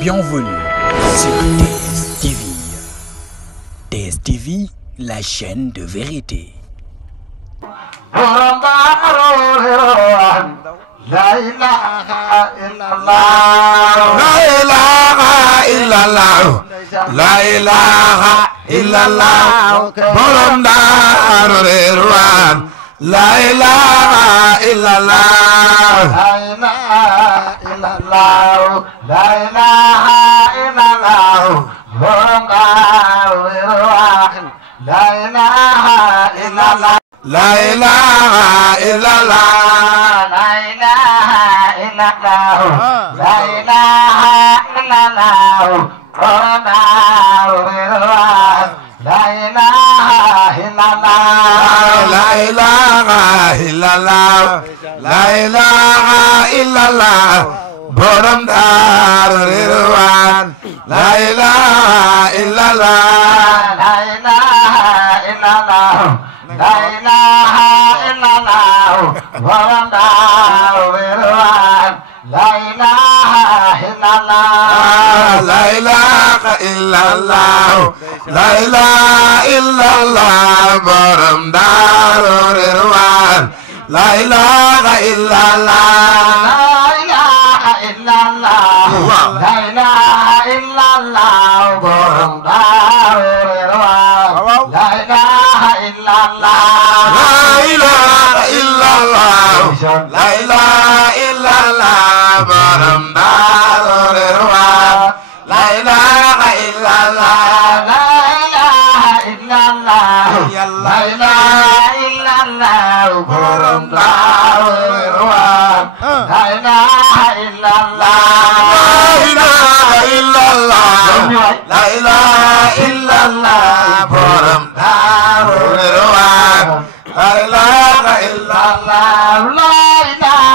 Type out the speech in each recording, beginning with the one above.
Bienvenue sur TSTV. TSTV, la chaîne de vérité. La ilaha illallah, la ilaha illallah, la ilaha illallah, borom Daaru Ridwaan, la ilaha illallah, la ilaha illallah, la ilaha illallah, borom Daaru Ridwaan, la ilaha illallah. La ilaha illallah, la ilaha illallah, la ilaha illallah, borom Daaru Ridwaan, la ilaha illallah, la ilaha illallah, la ilaha illallah, borom Daaru Ridwaan, la ilaha illallah, la ilaha illallah. La ilaha illallah, borom Daaru Ridwaan, la ilaha illallah, la ilaha illallah, la ilaha illallah, borom Daaru Ridwaan, la ilaha illallah, la ilaha illallah, la ilaha illallah, borom Daaru Ridwaan, la ilaha illallah, la ilaha illallah, la ilaha illallah, borom Daaru Ridwaan, la ilaha illallah, la ilaha illallah, la ilaha illallah, borom Daaru Ridwaan, la ilaha illallah, la ilaha illallah, la ilaha illallah, borom Daaru Ridwaan, la ilaha illallah, la ilaha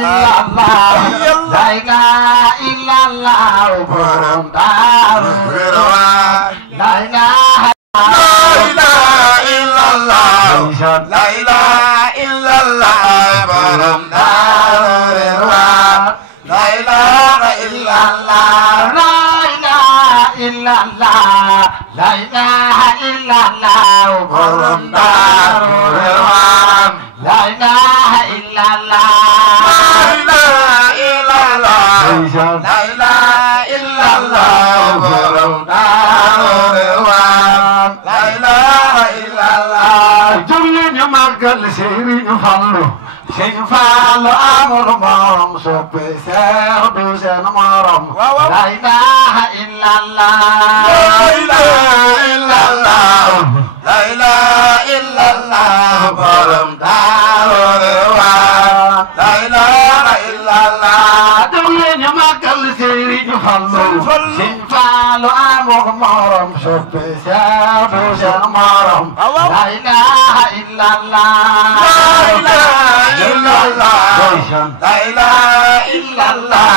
illallah, la ilaha illallah, borom Daaru Ridwaan, la ilaha la ilaha illallah, borom Daaru Ridwaan, la ilaha illallah, la ilaha illallah, la ilaha illallah, borom Daaru Ridwaan, la ilaha illallah, la ilaha illallah, borom Daaru Ridwaan, la ilaha illallah. julli ñu màggal Sëriñ Fallu, Sëriñ Fallu amul morom, soppe Seex du seen morom, la ilaha illallah, la ilaha illallah, la ilaha illallah, borom Daaru Ridwaan, la ilaha illallah. julli ñu màggal Sëriñ Fallu, Sëriñ Fallu amul morom, soppe Seex du seen morom, la ilaha illallah, La ilaha illallah,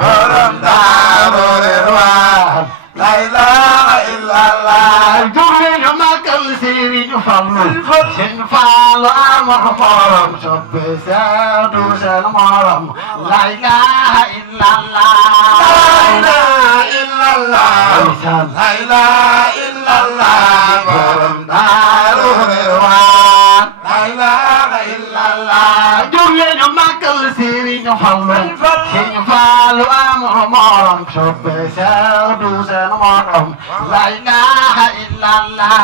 borom Daaru Ridwaan, la ilaha illallah. julli ñu màggal Sëriñ Fallu, Sëriñ Fallu amul morom, soppe Seex du seen morom, la ilaha illallah, La ilaha illallah, borom Daaru Ridwaan, la ilaha illallah. julli ñu màggal Sëriñ Fallu, Sëriñ Fallu amul morom, soppe Seex du seen morom, la ilaha illallah,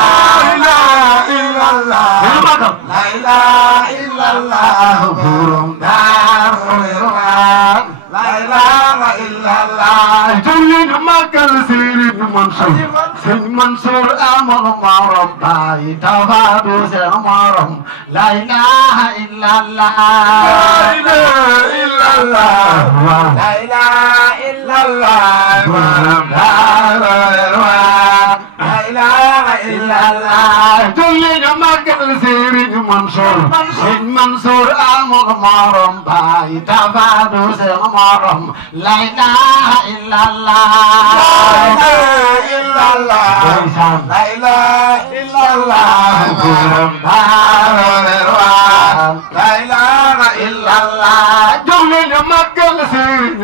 La ilaha illallah, la ilaha illallah, borom Daaru Ridwaan, la ilaha illallah. julli ñu màggal Sëriñ Mansuur, Sëriñ Mansuur amul morom, Baay Tafa du seen morom, la ilaha illallah, La ilaha illallah, la ilaha illallah, borom Daaru Ridwaan, la ilaha illallah. julli ñu màggal Sëriñ Mansuur, Sëriñ Mansuur amul morom, Baay Tafa du seen morom, la ilaha illallah, La ilaha illallah, borom Daaru Ridwaan, la ilaha illallah. julli ñu màggal Sëriñ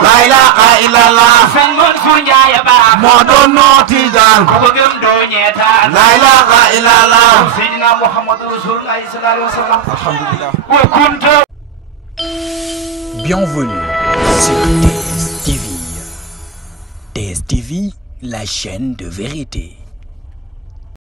la ilaha illallah sëñ Mansour Ndiaye baax moo doon noo Tijaan ku ko gëm doo ñeetaan la ilaha illallah Seydina Muhammadu Rasulullah sallallahu alayhi wa sallam alhamdulillah wa kunta. Bienvenue sur TS TV. TS TV, la chaîne de vérité.